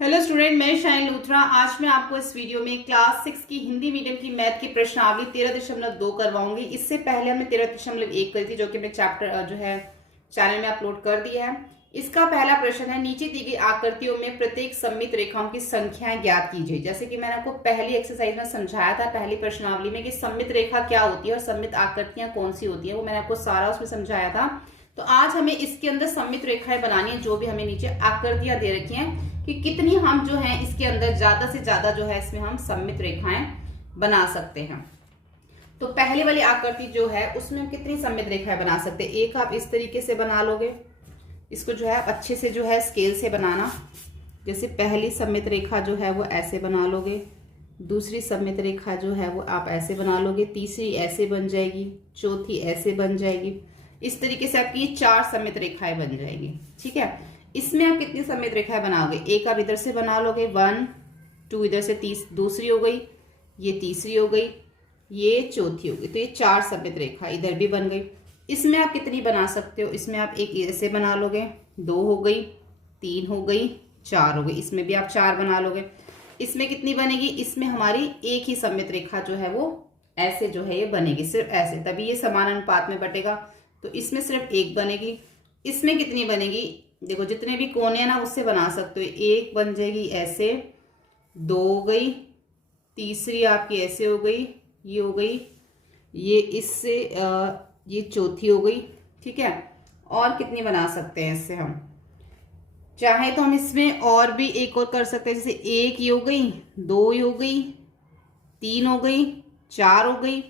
Hello student, मैं shine Luthra. आज मैं आपको इस वीडियो में क्लास 6 की हिंदी मीडियम की मैथ की प्रश्नावली 13.2 करवाऊंगी। इससे पहले हमने 13.1 करी थी, जो कि मैं चैप्टर जो है चैनल में अपलोड कर दिया है। इसका पहला प्रश्न है, नीचे दी गई आकृतियों में प्रत्येक सममित रेखाओं की संख्याएं ज्ञात कीजिए। जैसे कि मैंने आपको पहली एक्सरसाइज में समझाया था, पहली प्रश्नावली में, कि सममित रेखा क्या होती है और सममित आकृतियां कौन सी होती है, वो मैंने आपको सारा उसमें समझाया था। तो आज हमें इसके अंदर सममित रेखाएं बनानी है। जो भी हमें नीचे आकृतियां दे रखी हैं कि कितनी हम जो है इसके अंदर ज्यादा से ज्यादा जो है इसमें हम सममित रेखाएं बना सकते हैं। तो पहले वाली आकृति जो है उसमें हम कितनी सममित रेखाएं बना सकते हैं। एक आप इस तरीके से बना लोगे, इसको जो है अच्छे से जो है स्केल से बनाना। जैसे पहली सममित रेखा जो है वो ऐसे बना लोगे, दूसरी सममित रेखा जो है वो आप ऐसे बना लोगे, तीसरी ऐसे बन जाएगी, चौथी ऐसे बन जाएगी। इस तरीके से आपकी 4 सममित रेखाएं बन जाएंगी। ठीक है, इसमें आप कितनी सममित रेखाएं बनाओगे। एक आप इधर से बना लोगे, 1 2, इधर से दूसरी हो गई, ये तीसरी हो गई, ये चौथी हो गई। तो ये 4 सममित रेखा इधर भी बन गई। इसमें आप कितनी बना सकते हो, इसमें आप एक ऐसे बना लोगे, 2 हो गई, 3 हो गई, 4 हो गई। इसमें भी आप 4 बना लोगे। इसमें कितनी बनेगी, इसमें हमारी एक ही सममित रेखा जो है वो ऐसे जो है ये बनेगी, सिर्फ ऐसे, तभी ये समान अनुपात में बटेगा। तो इसमें सिर्फ एक बनेगी। इसमें कितनी बनेगी, देखो जितने भी कोने हैं ना उससे बना सकते हो। एक बन जाएगी ऐसे, 2 हो गई, तीसरी आपकी ऐसे हो गई, ये हो गई, ये इससे ये चौथी हो गई। ठीक है, और कितनी बना सकते हैं इससे हम, चाहे तो हम इसमें और भी एक और कर सकते हैं। जैसे 1 ये हो गई, 2 ये हो गई, 3 हो गई, 4 हो गई।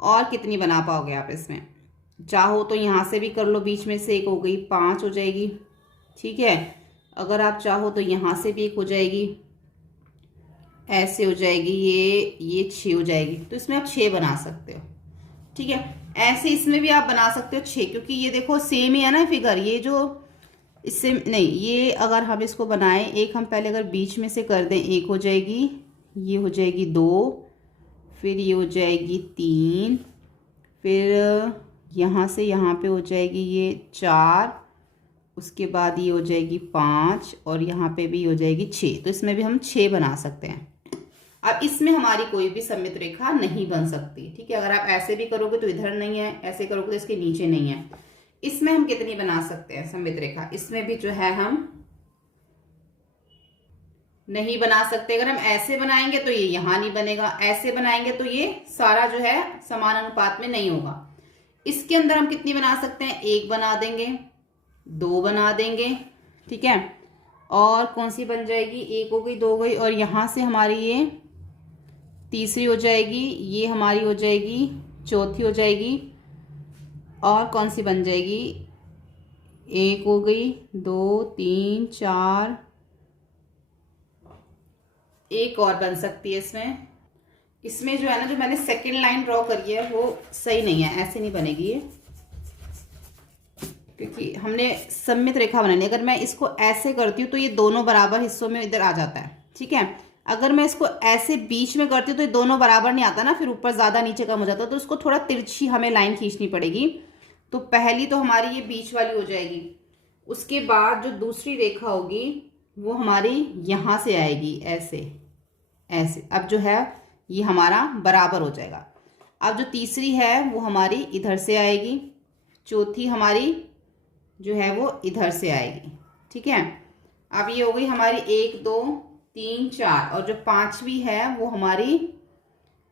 और कितनी बना पाओगे आप इसमें, चाहो तो यहां से भी कर लो, बीच में से एक हो गई, 5 हो जाएगी। ठीक है, अगर आप चाहो तो यहां से भी एक हो जाएगी, ऐसे हो जाएगी, ये 6 हो जाएगी। तो इसमें आप 6 बना सकते हो। ठीक है, ऐसे इसमें भी आप बना सकते हो 6, क्योंकि ये देखो सेम ही है ना फिगर। ये जो इससे नहीं, ये अगर हम इसको बनाएं, एक हम पहले अगर बीच में से कर दें, एक हो जाएगी, ये हो जाएगी 2, फिर ये हो जाएगी 3, फिर यहाँ से यहाँ पे हो जाएगी ये 4, उसके बाद ये हो जाएगी 5, और यहाँ पे भी हो जाएगी 6। तो इसमें भी हम 6 बना सकते हैं। अब इसमें हमारी कोई भी सममित रेखा नहीं बन सकती। ठीक है, अगर आप ऐसे भी करोगे तो इधर नहीं है, ऐसे करोगे तो इसके नीचे नहीं है। इसमें हम कितनी बना सकते हैं सममित रेखा, इसमें भी जो है हम नहीं बना सकते। अगर हम ऐसे बनाएंगे तो ये यहां नहीं बनेगा, ऐसे बनाएंगे तो ये सारा जो है समान अनुपात में नहीं होगा। इसके अंदर हम कितनी बना सकते हैं, 1 बना देंगे, 2 बना देंगे। ठीक है, और कौन सी बन जाएगी, 1 हो गई, 2 हो गई, और यहां से हमारी ये तीसरी हो जाएगी, ये हमारी हो जाएगी चौथी हो जाएगी, और कौन सी बन जाएगी, 1 हो गई, 2 3 4, एक और बन सकती है इसमें। इसमें जो है ना, जो मैंने सेकंड लाइन ड्रॉ करी है वो सही नहीं है, ऐसे नहीं बनेगी ये, क्योंकि हमने सममित रेखा बनानी है। अगर मैं इसको ऐसे करती हूँ तो ये दोनों बराबर हिस्सों में इधर आ जाता है। ठीक है, अगर मैं इसको ऐसे बीच में करती हूँ तो ये दोनों बराबर नहीं आता ना, फिर ऊपर ज्यादा नीचे कम हो जाता है। तो इसको थोड़ा तिरछी हमें लाइन खींचनी पड़ेगी। तो पहली तो हमारी ये बीच वाली हो जाएगी, उसके बाद जो दूसरी रेखा होगी वो हमारी यहां से आएगी, ऐसे ऐसे। अब जो है ये हमारा बराबर हो जाएगा। अब जो तीसरी है वो हमारी इधर से आएगी, चौथी हमारी जो है वो इधर से आएगी। ठीक है, अब ये हो गई हमारी 1 2 3 4, और जो 5वीं है वो हमारी,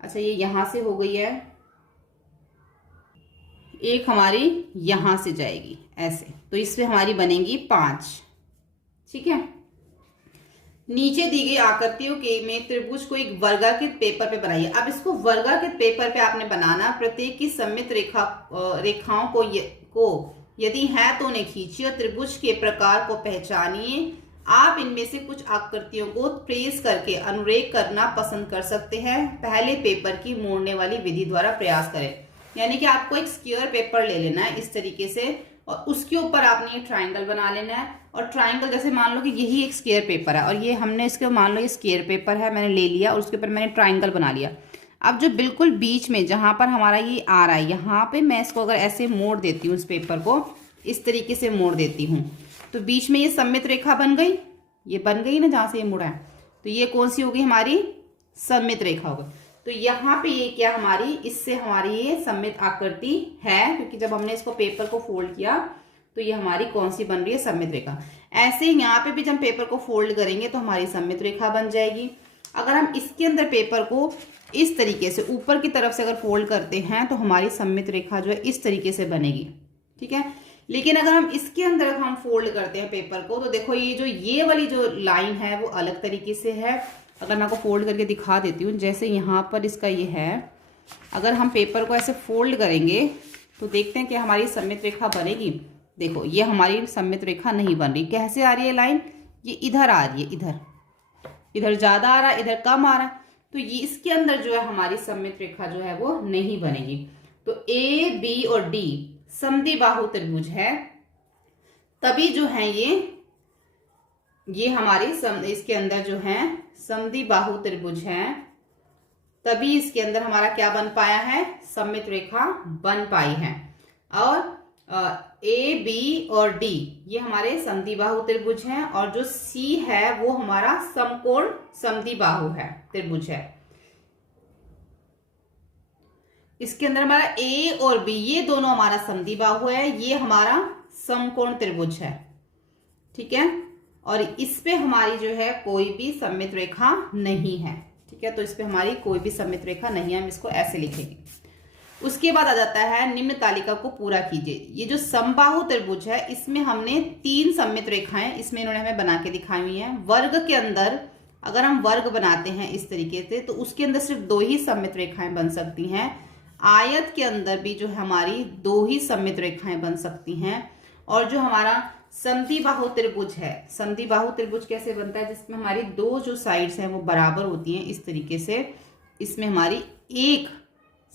अच्छा ये यहां से हो गई है, एक हमारी यहां से जाएगी ऐसे। तो इससे हमारी बनेंगी 5। ठीक है, नीचे दी गई आकृतियों के में त्रिभुज को एक वर्गाकृत पेपर पे बनाइए। अब इसको वर्गाकृत पेपर पे आपने बनाना, प्रत्येक की सममित रेखाओं को यदि है तो उन्हें खींचिए और त्रिभुज के प्रकार को पहचानिए। आप इनमें से कुछ आकृतियों को ट्रेस करके अनुरेख करना पसंद कर सकते हैं। पहले पेपर की मोड़ने वाली विधि द्वारा प्रयास करें। यानी कि आपको एक स्क्वायर पेपर ले लेना है इस तरीके से, और उसके ऊपर आपने ये ट्राइंगल बना लेना है। और ट्राइंगल जैसे मान लो कि यही एक स्क्वायर पेपर है, और ये हमने इसके मान लो ये स्क्वायर पेपर है, मैंने ले लिया और उसके ऊपर मैंने ट्राइंगल बना लिया। अब जो बिल्कुल बीच में जहां पर हमारा ये आ रहा है, यहाँ पे मैं इसको अगर ऐसे मोड़ देती हूँ, इस पेपर को इस तरीके से मोड़ देती हूँ, तो बीच में ये सममित रेखा बन गई। ये बन गई ना जहां से ये मुड़ा है, तो ये कौन सी होगी हमारी सममित रेखा होगी। तो यहाँ पे ये क्या हमारी, इससे हमारी ये सममित आकृति है, क्योंकि जब हमने इसको पेपर को फोल्ड किया तो ये हमारी कौन सी बन रही है, सममित रेखा। ऐसे ही यहाँ पे भी जब पेपर को फोल्ड करेंगे तो हमारी सममित रेखा बन जाएगी। अगर हम इसके अंदर पेपर को इस तरीके से ऊपर की तरफ से अगर फोल्ड करते हैं तो हमारी सममित रेखा जो है इस तरीके से बनेगी, ठीक है। लेकिन अगर हम इसके अंदर हम फोल्ड करते हैं पेपर को, तो देखो ये वाली जो लाइन है वो अलग तरीके से है। अगर मैं आपको फोल्ड करके दिखा देती हूँ, जैसे यहाँ पर इसका ये है, अगर हम पेपर को ऐसे फोल्ड करेंगे तो देखते हैं कि हमारी सममित रेखा बनेगी। देखो ये हमारी सममित रेखा नहीं बन रही। कैसे आ रही है लाइन, ये इधर आ रही है, इधर ज़्यादा आ रहा है, इधर कम आ रहा है, तो ये इसके अंदर जो है हमारी सममित रेखा जो है वो नहीं बनेगी। तो ए बी और डी समद्विबाहु त्रिभुज है, तभी जो है ये हमारी इसके अंदर जो है समद्विबाहु त्रिभुज है, तभी इसके अंदर हमारा क्या बन पाया है, सममित रेखा बन पाई है। और ए बी और डी ये हमारे समद्विबाहु त्रिभुज हैं, और जो सी है वो हमारा समकोण समद्विबाहु है त्रिभुज है। इसके अंदर हमारा ए और बी ये दोनों हमारा समद्विबाहु है, ये हमारा समकोण त्रिभुज है, ठीक है। और इस पे हमारी जो है कोई भी सममित रेखा नहीं है, ठीक है। तो इस पे हमारी कोई भी सममित रेखा नहीं है, हम इसको ऐसे लिखेंगे। उसके बाद आ जाता है निम्न तालिका को पूरा कीजिए। ये जो समबाहु त्रिभुज है इसमें हमने 3 सममित रेखाएं इसमें इन्होंने हमें बना के दिखाई हुई हैं। वर्ग के अंदर अगर हम वर्ग बनाते हैं इस तरीके से तो उसके अंदर सिर्फ 2 ही सममित रेखाएं बन सकती हैं। आयत के अंदर भी जो है हमारी 2 ही सममित रेखाएं बन सकती हैं। और जो हमारा समद्विबाहु त्रिभुज है, समद्विबाहु त्रिभुज कैसे बनता है, जिसमें हमारी 2 जो साइड्स हैं वो बराबर होती हैं इस तरीके से, इसमें हमारी एक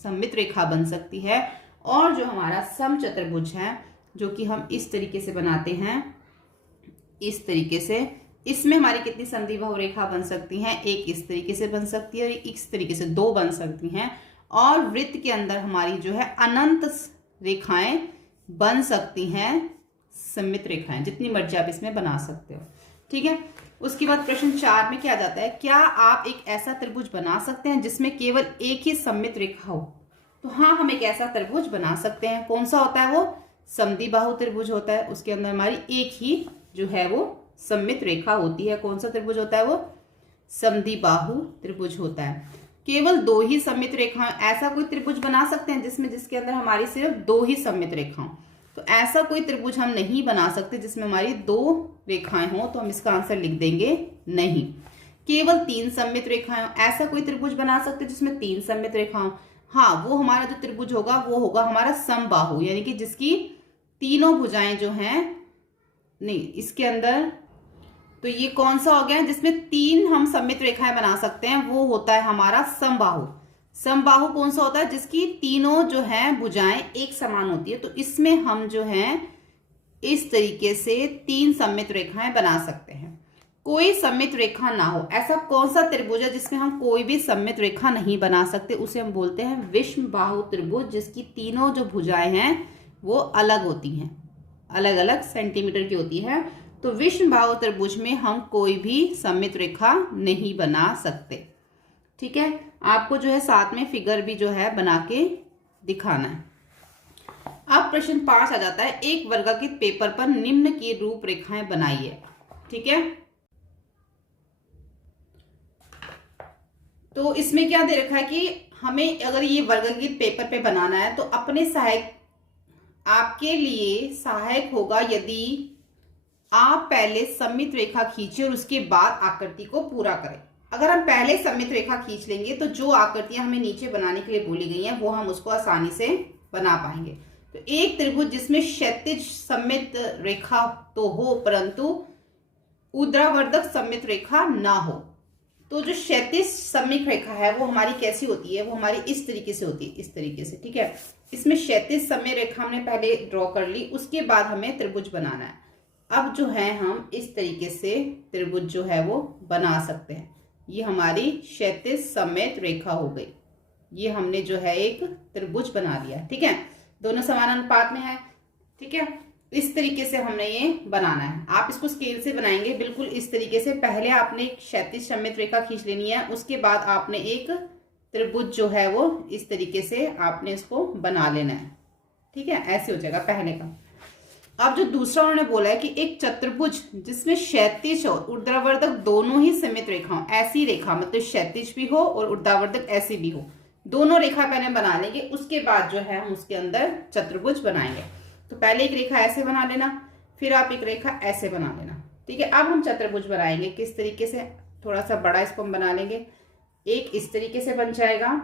सममित रेखा बन सकती है। और जो हमारा समचतुर्भुज है जो कि हम इस तरीके से बनाते हैं, इस तरीके से, इसमें हमारी कितनी समद्विबाहु रेखा बन सकती हैं, एक इस तरीके से बन सकती है और इस तरीके से 2 बन सकती हैं। और वृत्त के अंदर हमारी जो है अनंत रेखाएं बन सकती हैं, सममित रेखाएं जितनी मर्जी आप इसमें बना सकते हो, ठीक है। उसके बाद प्रश्न 4 में क्या आ जाता है, क्या आप एक ऐसा त्रिभुज बना सकते हैं जिसमें केवल एक ही सममित रेखा हो। तो हाँ, हम एक ऐसा त्रिभुज बना सकते हैं। कौन सा होता है वो, समद्विबाहु त्रिभुज होता है। उसके अंदर हमारी एक ही जो है वो सममित रेखा होती है। कौन सा त्रिभुज होता है वो, समद्विबाहु त्रिभुज होता है। केवल 2 ही सममित रेखाएं, ऐसा कोई त्रिभुज बना सकते हैं जिसके अंदर हमारी सिर्फ 2 ही सममित रेखाएं। तो ऐसा कोई त्रिभुज हम नहीं बना सकते जिसमें हमारी 2 रेखाएं हों, तो हम इसका आंसर लिख देंगे नहीं। केवल 3 सममित रेखाएं, ऐसा कोई त्रिभुज बना सकते जिसमें 3 सममित रेखाएं। हाँ, वो हमारा जो त्रिभुज होगा वो होगा हमारा समबाहु, यानी कि जिसकी तीनों भुजाएं जो हैं, नहीं इसके अंदर, तो ये कौन सा हो गया जिसमें 3 हम सममित रेखाएं बना सकते हैं, वो होता है हमारा समबाहु। समबाहु कौन सा होता है, जिसकी तीनों जो है भुजाएं एक समान होती है। तो इसमें हम जो है इस तरीके से 3 सममित रेखाएं बना सकते हैं। कोई सममित रेखा ना हो, ऐसा कौन सा त्रिभुज है जिसमें हम कोई भी सममित रेखा नहीं बना सकते, उसे हम बोलते हैं विषमबाहु त्रिभुज, जिसकी तीनों जो भुजाएं हैं वो अलग होती हैं, अलग अलग सेंटीमीटर की होती है। तो विषमबाहु त्रिभुज में हम कोई भी सममित रेखा नहीं बना सकते, ठीक है। आपको जो है साथ में फिगर भी जो है बना के दिखाना है। अब प्रश्न 5 आ जाता है, एक वर्गाकृत पेपर पर निम्न की रूपरेखाएं बनाइए, ठीक है। तो इसमें क्या दे रखा है कि हमें अगर ये वर्गाकृत पेपर पे बनाना है तो अपने सहायक, आपके लिए सहायक होगा यदि आप पहले सममित रेखा खींचे और उसके बाद आकृति को पूरा करें। अगर हम पहले सममित रेखा खींच लेंगे तो जो आकृतियां हमें नीचे बनाने के लिए बोली गई हैं वो हम उसको आसानी से बना पाएंगे। तो एक त्रिभुज जिसमें क्षैतिज सममित रेखा तो हो परंतु ऊर्ध्वाधर सममित रेखा ना हो। तो जो क्षैतिज सममित रेखा है वो हमारी कैसी होती है, वो हमारी इस तरीके से होती है, इस तरीके से, ठीक है। इसमें क्षैतिज सममित रेखा हमने पहले ड्रॉ कर ली, उसके बाद हमें त्रिभुज बनाना है। अब जो है हम इस तरीके से त्रिभुज जो है वो बना सकते हैं। ये हमारी क्षैतिज सममित रेखा हो गई, ये हमने जो है एक त्रिभुज बना लिया, ठीक है। दोनों समान अनुपात में है, ठीक है। इस तरीके से हमने ये बनाना है। आप इसको स्केल से बनाएंगे बिल्कुल इस तरीके से। पहले आपने एक क्षैतिज सममित रेखा खींच लेनी है, उसके बाद आपने एक त्रिभुज जो है वो इस तरीके से आपने इसको बना लेना है। ठीक है, ऐसे हो जाएगा पहले का। अब जो दूसरा उन्होंने बोला है कि एक चतुर्भुज जिसमें क्षैतिज और ऊर्ध्वाधर दोनों ही सममित रेखा हो, ऐसी रेखा मतलब क्षैतिज भी हो और ऊर्ध्वाधर ऐसी भी हो, दोनों रेखा पहले बना लेंगे, उसके बाद जो है हम उसके अंदर चतुर्भुज बनाएंगे। तो पहले एक रेखा ऐसे बना लेना, फिर आप एक रेखा ऐसे बना लेना। ठीक है, अब हम चतुर्भुज बनाएंगे किस तरीके से, थोड़ा सा बड़ा इसको हम बना लेंगे। एक इस तरीके से बन जाएगा,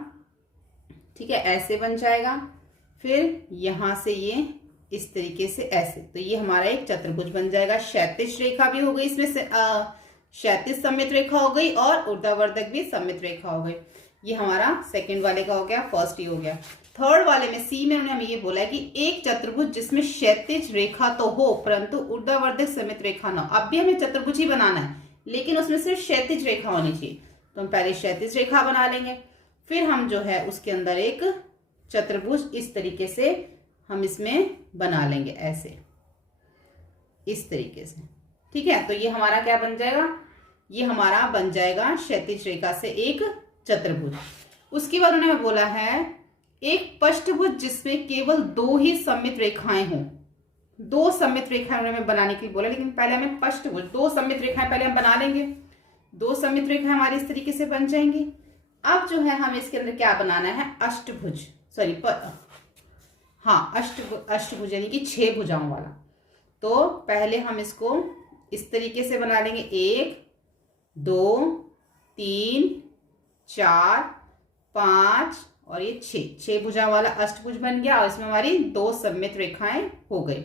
ठीक है, ऐसे बन जाएगा, फिर यहां से ये इस तरीके से ऐसे, तो ये हमारा एक चतुर्भुज बन जाएगा। क्षैतिज रेखा भी हो गई इसमें से, क्षैतिज सममित रेखा हो गई और ऊर्ध्वाधर भी सममित रेखा हो गई। ये हमारा सेकंड वाले का हो गया, फर्स्ट ही हो गया। थर्ड वाले में सी में उन्होंने हमें ये बोला है कि एक चतुर्भुज जिसमें क्षैतिज रेखा तो हो परंतु ऊर्ध्वाधर सममित रेखा ना हो। अब भी हमें चतुर्भुज ही बनाना है, लेकिन उसमें सिर्फ क्षैतिज रेखा होनी चाहिए। तो हम पहले क्षैतिज रेखा बना लेंगे, फिर हम जो है उसके अंदर एक चतुर्भुज इस तरीके से हम इसमें बना लेंगे, ऐसे इस तरीके से। ठीक है, तो ये हमारा क्या बन जाएगा, ये हमारा बन जाएगा क्षैतिज रेखा से एक चतुर्भुज। उसके बाद उन्होंने बोला है एक पष्टभुज जिसमें केवल दो ही सममित रेखाएं हों। दो सममित रेखाएं उन्होंने बनाने के लिए बोला, लेकिन पहले हमें पष्टभुज, दो सममित रेखाएं पहले हम बना लेंगे। दो सममित रेखाएं हमारी इस तरीके से बन जाएंगी। अब जो है हमें इसके अंदर क्या बनाना है, अष्टभुज, सॉरी हाँ अष्टभुज यानी कि 6 भुजाओं वाला। तो पहले हम इसको इस तरीके से बना लेंगे, 1 2 3 4 5 और ये 6 भुजा वाला अष्टभुज बन गया और इसमें हमारी 2 सममित रेखाएं हो गई।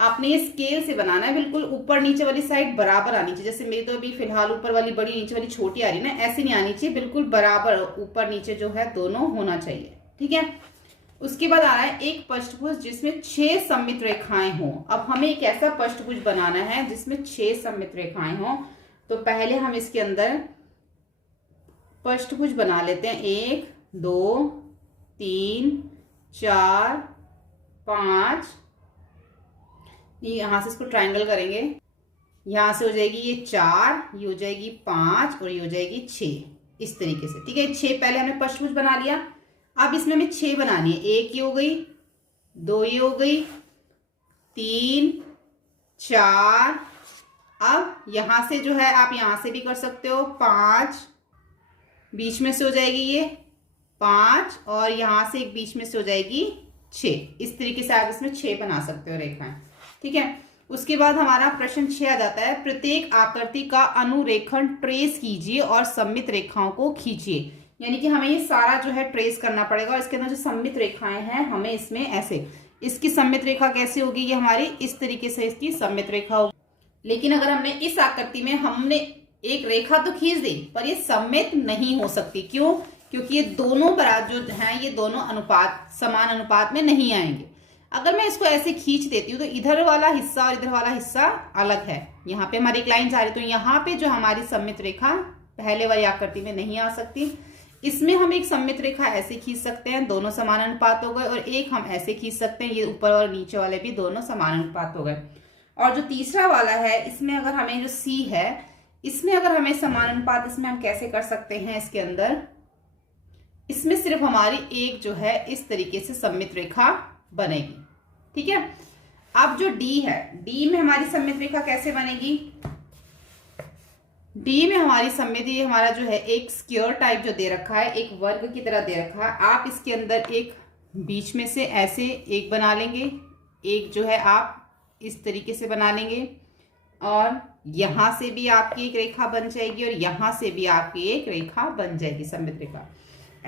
आपने ये स्केल से बनाना है, बिल्कुल ऊपर नीचे वाली साइड बराबर आनी चाहिए। जैसे मेरी तो अभी फिलहाल ऊपर वाली बड़ी, नीचे वाली छोटी आ रही है ना, ऐसे नहीं आनी चाहिए, बिल्कुल बराबर ऊपर नीचे जो है दोनों होना चाहिए। ठीक है, उसके बाद आ रहा है एक पष्टभुज जिसमें 6 सममित रेखाएं हों। अब हमें एक ऐसा पष्टभुज बनाना है जिसमें 6 सममित रेखाएं हों। तो पहले हम इसके अंदर पष्टभुज बना लेते हैं, 1 2 3 4 5, यहां से इसको ट्रायंगल करेंगे, यहां से हो जाएगी ये 4, ये हो जाएगी 5 और ये हो जाएगी 6, इस तरीके से। ठीक है, 6 पहले हमने पष्टभुज बना लिया। अब इसमें हमें 6 बनानी है, 1 ये हो गई, 2 ये हो गई, 3 4, अब यहां से जो है आप यहां से भी कर सकते हो, 5 बीच में से हो जाएगी ये 5 और यहां से एक बीच में से हो जाएगी 6। इस तरीके से आप इसमें 6 बना सकते हो रेखाएं। ठीक है, उसके बाद हमारा प्रश्न 6 आ जाता है, प्रत्येक आकृति का अनुरेखण ट्रेस कीजिए और सममित रेखाओं को खींचिए। यानी कि हमें ये सारा जो है ट्रेस करना पड़ेगा और इसके अंदर जो सममित रेखाएं हैं हमें इसमें ऐसे, इसकी सममित रेखा कैसे होगी, ये हमारी इस तरीके से इसकी सममित रेखा होगी। लेकिन अगर हमने इस आकृति में हमने एक रेखा तो खींच दी पर ये सममित नहीं हो सकती। क्यों? क्योंकि ये दोनों बराबर जो हैं ये दोनों अनुपात समान अनुपात में नहीं आएंगे। अगर मैं इसको ऐसे खींच देती हूँ तो इधर वाला हिस्सा और इधर वाला हिस्सा अलग है, यहाँ पे हमारी एक लाइन जा रही है, तो यहाँ पे जो हमारी सममित रेखा पहले वाली आकृति में नहीं आ सकती। इसमें हम एक सममित रेखा ऐसे खींच सकते हैं, दोनों समान अनुपात हो गए, और एक हम ऐसे खींच सकते हैं, ये ऊपर और नीचे वाले भी दोनों समान अनुपात हो गए। और जो तीसरा वाला है इसमें अगर हमें जो सी है इसमें अगर हमें समान अनुपात, इसमें हम कैसे कर सकते हैं, इसके अंदर इसमें सिर्फ हमारी एक जो है इस तरीके से सममित रेखा बनेगी। ठीक है, अब जो डी है, डी में हमारी सममित रेखा कैसे बनेगी, डी में हमारी सममित, ये हमारा जो है एक स्क्वायर टाइप जो दे रखा है, एक वर्ग की तरह दे रखा है। आप इसके अंदर एक बीच में से ऐसे एक बना लेंगे, एक जो है आप इस तरीके से बना लेंगे, और यहां से भी आपकी एक रेखा बन जाएगी और यहां से भी आपकी एक रेखा बन जाएगी सममित रेखा।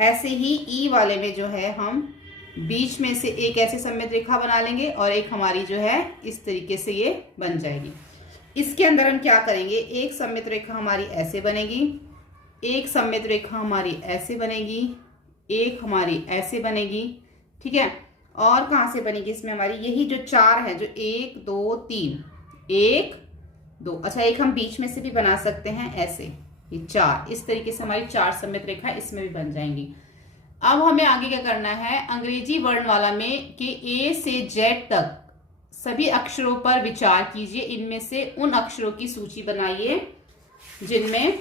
ऐसे ही ई वाले में जो है हम बीच में से एक ऐसे सममित रेखा बना लेंगे और एक हमारी जो है इस तरीके से ये बन जाएगी। इसके अंदर हम क्या करेंगे, एक सममित रेखा हमारी ऐसे बनेगी, एक सममित रेखा हमारी ऐसे बनेगी, एक हमारी ऐसे बनेगी। ठीक है, और कहाँ से बनेगी इसमें हमारी, यही जो 4 है, जो 1 2 3, 1 2, अच्छा एक हम बीच में से भी बना सकते हैं ऐसे, ये 4, इस तरीके से हमारी 4 सममित रेखा इसमें भी बन जाएंगी। अब हमें आगे क्या करना है, अंग्रेजी वर्ण वाला में कि ए से जेड तक सभी अक्षरों पर विचार कीजिए। इनमें से उन अक्षरों की सूची बनाइए जिनमें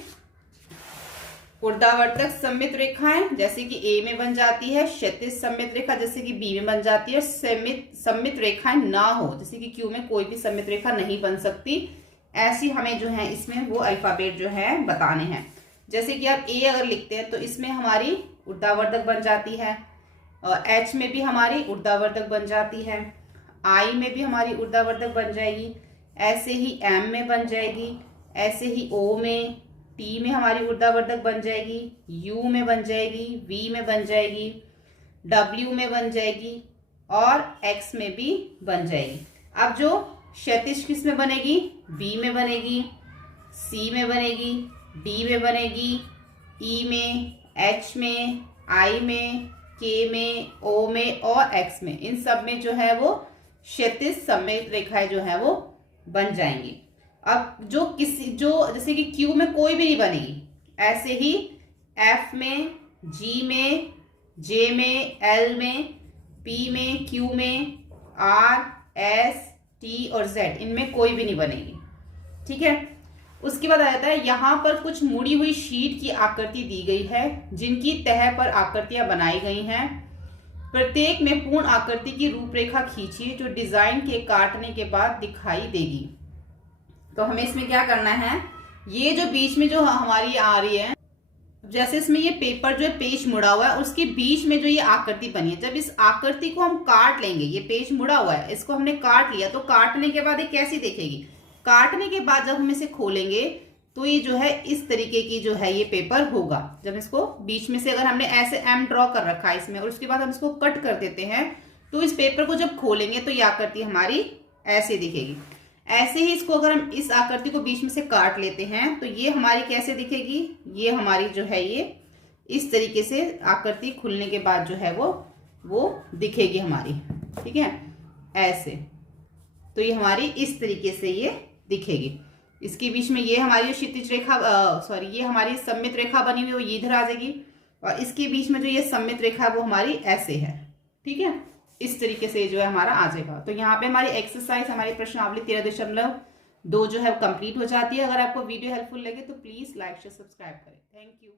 ऊर्ध्वाधर सममित रेखाएं जैसे कि ए में बन जाती है, क्षैतिज सममित रेखा जैसे कि बी में बन जाती है, सममित रेखाएं ना हो जैसे कि क्यू में कोई भी सममित रेखा नहीं बन सकती। ऐसी हमें जो है इसमें वो अल्फाबेट जो है बताने हैं। जैसे कि आप ए अगर लिखते हैं तो इसमें हमारी ऊर्ध्वाधर बन जाती है, और एच में भी हमारी ऊर्ध्वाधर बन जाती है, आई में भी हमारी ऊर्ध्वाधर बन जाएगी, ऐसे ही एम में बन जाएगी, ऐसे ही ओ में, टी में हमारी ऊर्ध्वाधर बन जाएगी, यू में बन जाएगी, वी में बन जाएगी, डब्ल्यू में बन जाएगी और एक्स में भी बन जाएगी। अब जो क्षैतिज किस में बनेगी, बी में बनेगी, सी में बनेगी, डी में बनेगी, ई में, एच में, आई में, के में, ओ में और एक्स में, इन सब में जो है वो क्षैतिज सममित रेखाएं जो है वो बन जाएंगी। अब जो जैसे कि क्यू में कोई भी नहीं बनेगी, ऐसे ही एफ में, जी में, जे में, एल में, पी में, क्यू में, आर, एस, टी और जेड, इनमें कोई भी नहीं बनेगी। ठीक है। उसके बाद आ जाता है यहाँ पर कुछ मुड़ी हुई शीट की आकृति दी गई है जिनकी तह पर आकृतियां बनाई गई हैं। प्रत्येक में पूर्ण आकृति की रूपरेखा खींचिए जो डिजाइन के काटने के बाद दिखाई देगी। तो हमें इसमें क्या करना है, ये जो बीच में जो हमारी आ रही है, जैसे इसमें ये पेपर जो है पेज मुड़ा हुआ है, उसके बीच में जो ये आकृति बनी है, जब इस आकृति को हम काट लेंगे, ये पेज मुड़ा हुआ है, इसको हमने काट लिया, तो काटने के बाद ये कैसी दिखेगी, काटने के बाद जब हम इसे खोलेंगे तो ये जो है इस तरीके की जो है ये पेपर होगा। जब इसको बीच में से अगर हमने ऐसे एम ड्रॉ कर रखा है इसमें और उसके बाद हम इसको कट कर देते हैं, तो इस पेपर को जब खोलेंगे तो ये आकृति हमारी ऐसे दिखेगी। ऐसे ही इसको अगर हम इस आकृति को बीच में से काट लेते हैं तो ये हमारी कैसे दिखेगी, ये हमारी जो है ये इस तरीके से आकृति खुलने के बाद जो है वो दिखेगी हमारी। ठीक है, ऐसे। तो ये हमारी इस तरीके से ये दिखेगी। इसके बीच में ये हमारी जो क्षैतिज रेखा ये हमारी सममित रेखा बनी हुई वो ये इधर आ जाएगी, और इसके बीच में जो ये सममित रेखा वो हमारी ऐसे है। ठीक है, इस तरीके से जो है हमारा आ जाएगा। तो यहाँ पे हमारी एक्सरसाइज, हमारी प्रश्नावली 13.2 जो है कंप्लीट हो जाती है। अगर आपको वीडियो हेल्पफुल लगे तो प्लीज लाइक शेयर सब्सक्राइब करें। Thank you.